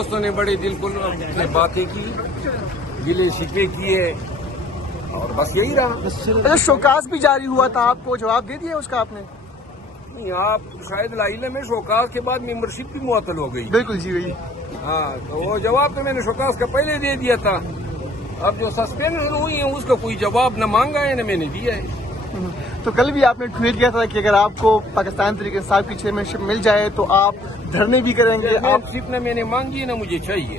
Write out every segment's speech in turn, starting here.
دوستوں نے بڑے دل کھول سے باتیں کی، گلے شکوے کیے، اور بس یہی رہا. شوکاز بھی جاری ہوا تھا، آپ کو جواب دے دیا اس کا آپ نے؟ نہیں، آپ شاید لاعلم میں شوکاز کے بعد ممبرشپ بھی معطل ہو گئی. بالکل جی وہی. ہاں، تو وہ جواب تو میں نے شوکاز کا پہلے دے دیا تھا. اب جو سسپینشن ہوئی ہے اس کا کوئی جواب نہ مانگا ہے نہ میں نے دیا ہے. تو کل بھی آپ نے ٹویٹ کیا تھا کہ اگر آپ کو پاکستان تحریک انصاف کی چیئرمین مل جائے تو آپ دھرنے بھی کریں گے. آپ صرف نہ میں نے مانگی نہ مجھے چاہیے.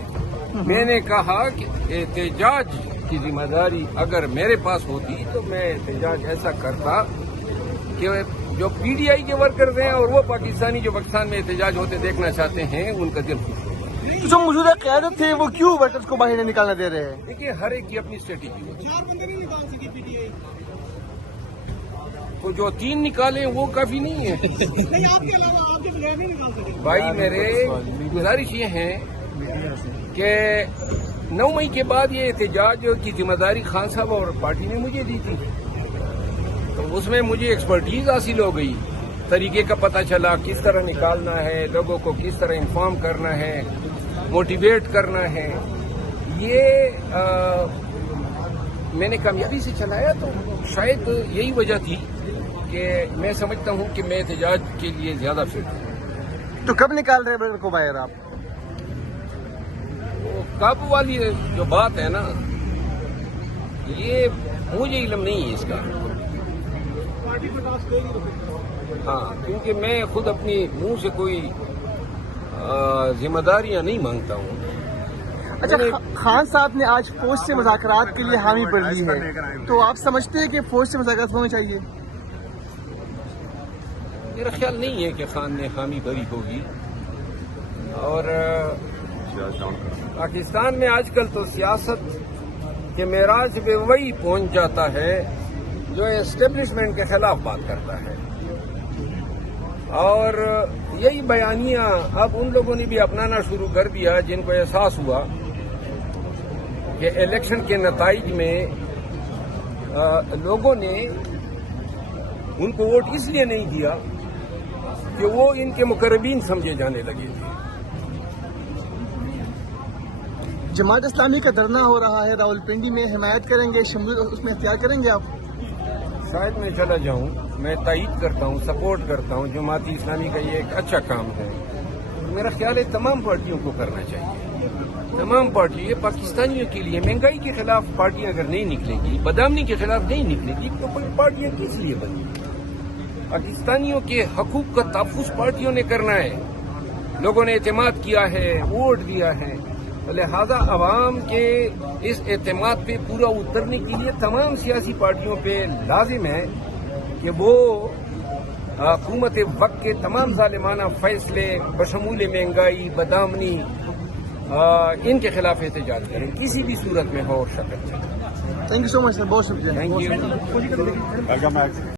میں نے کہا کہ احتجاج کی ذمہ داری اگر میرے پاس ہوتی تو میں احتجاج ایسا کرتا کہ جو پی ڈی آئی کے ورکرز ہیں اور وہ پاکستانی جو پاکستان میں احتجاج ہوتے دیکھنا چاہتے ہیں ان کا دل خوش ہوگا. جو موجودہ قیادت تھے وہ کیوں ورکرز کو باہر نہیں نکالنا دے رہے ہیں؟ دیکھیے، ہر ایک کی اپنی اسٹریٹجی ہوتی ہے. تو جو 3 نکالے وہ کافی نہیں ہے. بھائی میرے گزارش یہ ہے کہ 9 مئی کے بعد یہ احتجاج کی ذمہ داری خان صاحب اور پارٹی نے مجھے دی تھی، تو اس میں مجھے ایکسپرٹیز حاصل ہو گئی. طریقے کا پتہ چلا کس طرح نکالنا ہے، لوگوں کو کس طرح انفارم کرنا ہے، موٹیویٹ کرنا ہے. یہ میں نے کامیابی سے چلایا. تو شاید یہی وجہ تھی کہ میں سمجھتا ہوں کہ میں احتجاج کے لیے زیادہ فٹ ہوں. تو کب نکال رہے ہیں کو باہر آپ؟ وہ کب والی جو بات ہے نا، یہ مجھے علم نہیں ہے اس کا. ہاں، کیونکہ میں خود اپنی منہ سے کوئی ذمہ داریاں نہیں مانگتا ہوں. اچھا، خان صاحب نے آج فوج سے مذاکرات کے لیے حامی بھر لی ہے، تو آپ سمجھتے ہیں کہ فوج سے مذاکرات ہونے چاہیے؟ میرا خیال نہیں ہے کہ خان نے حامی بھری ہوگی. اور پاکستان میں آج کل تو سیاست کے معراج پہ وہی پہنچ جاتا ہے جو اسٹیبلشمنٹ کے خلاف بات کرتا ہے. اور یہی بیانیاں اب ان لوگوں نے بھی اپنانا شروع کر دیا جن کو احساس ہوا کہ الیکشن کے نتائج میں لوگوں نے ان کو ووٹ اس لیے نہیں دیا کہ وہ ان کے مقربین سمجھے جانے لگے تھے. جماعت اسلامی کا دھرنا ہو رہا ہے راولپنڈی میں، حمایت کریں گے، شمولیت اس میں اختیار کریں گے آپ؟ شاید میں چلا جاؤں. میں تائید کرتا ہوں، سپورٹ کرتا ہوں. جماعت اسلامی کا یہ ایک اچھا کام ہے. میرا خیال ہے تمام پارٹیوں کو کرنا چاہیے. تمام پارٹی یہ پاکستانیوں کے لیے. مہنگائی کے خلاف پارٹی اگر نہیں نکلے گی، بدامنی کے خلاف نہیں نکلے گی، تو کوئی پارٹیاں کس لیے بنی؟ پاکستانیوں کے حقوق کا تحفظ پارٹیوں نے کرنا ہے. لوگوں نے اعتماد کیا ہے، ووٹ دیا ہے، لہذا عوام کے اس اعتماد پہ پورا اترنے کے لیے تمام سیاسی پارٹیوں پہ لازم ہے کہ وہ حکومت وقت کے تمام ظالمانہ فیصلے بشمول مہنگائی، بدامنی، ان کے خلاف احتجاج کریں، کسی بھی صورت میں ہو اور شکل. تھینک یو سو مچ سر، بہت شکریہ. Thank you.